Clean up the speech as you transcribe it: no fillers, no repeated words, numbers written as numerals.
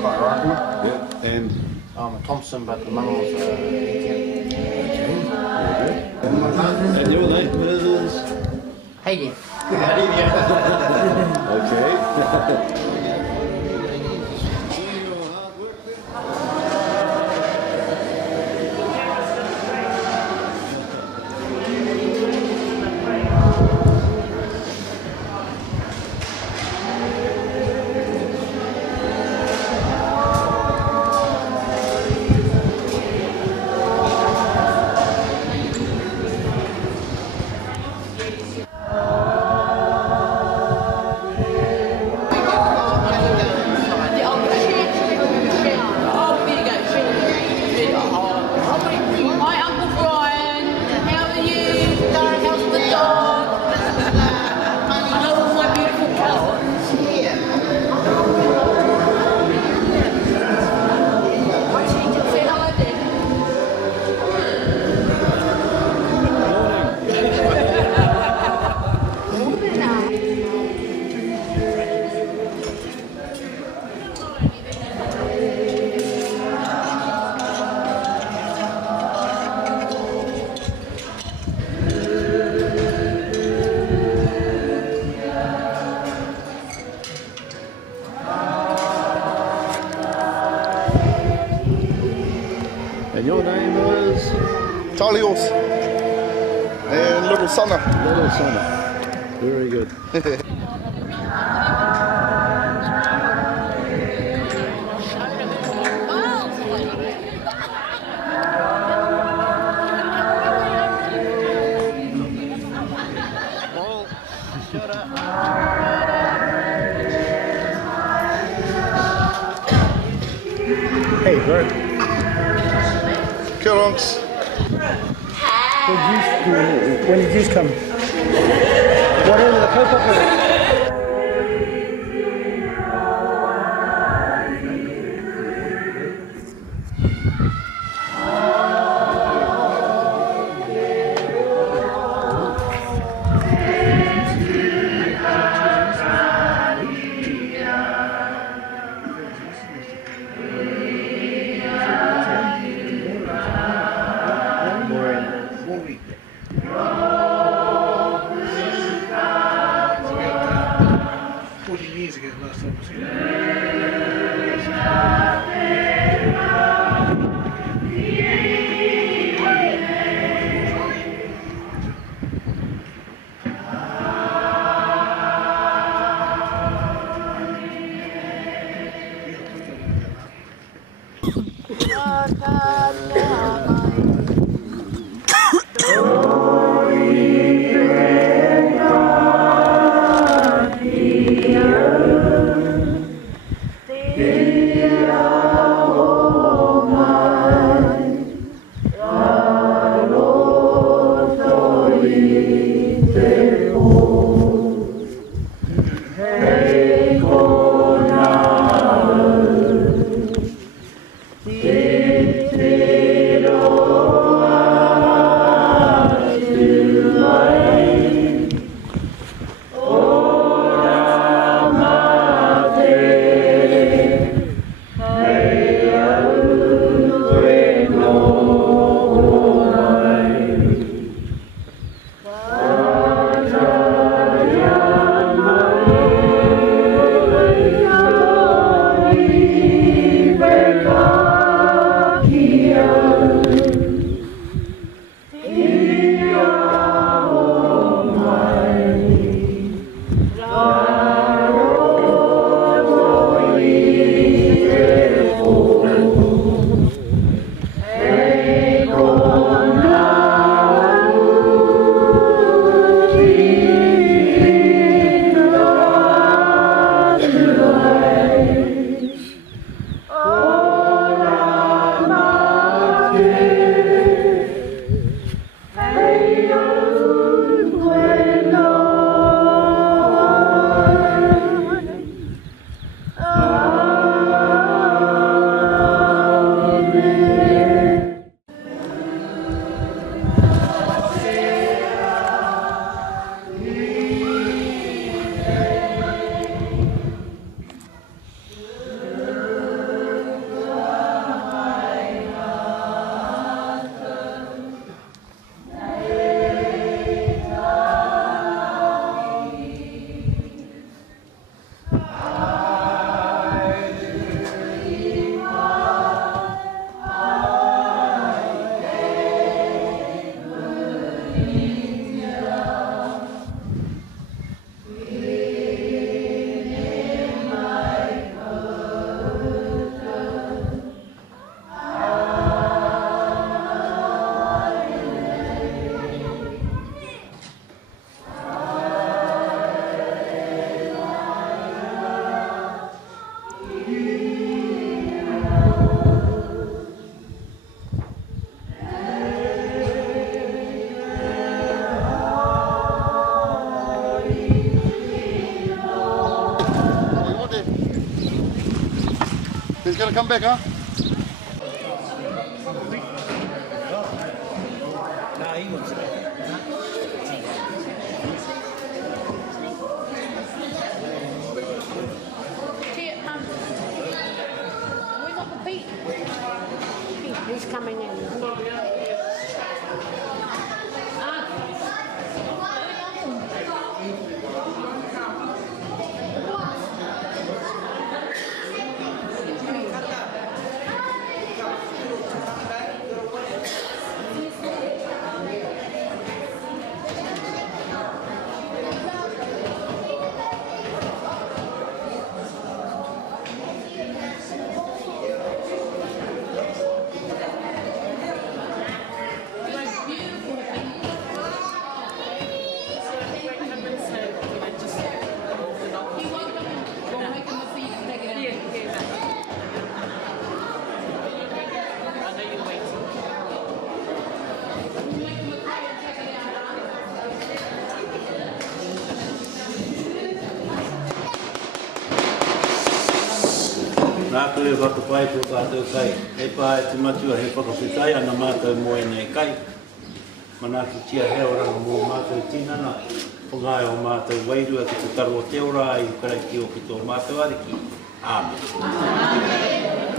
Quite a rifle. Yeah, and I'm a Thompson, but the muzzle's ATM. and your name is Hey, okay. Hi, Uncle Brian. How are you? How's the dog? Hello, all my beautiful cousins. Say hello then. And your name is Charlie Horse and Little Sonner. Little Summer. Very good. Hey, bro. Kurungs. When did you come? Whatever the Pope. Years ago, last time I was here. He's gonna come back, huh? Where's Uncle Pete? He's coming in. Nā kule whakapai po kātou kai. E pā e te matua he whakawhitai ana mātou moe nei kai. Mana ki tia heo ranga mō mātou tinana. Whangai o mātou wairua ki te taro o te ora i karai ki o ki tō mātou ariki. Āmen.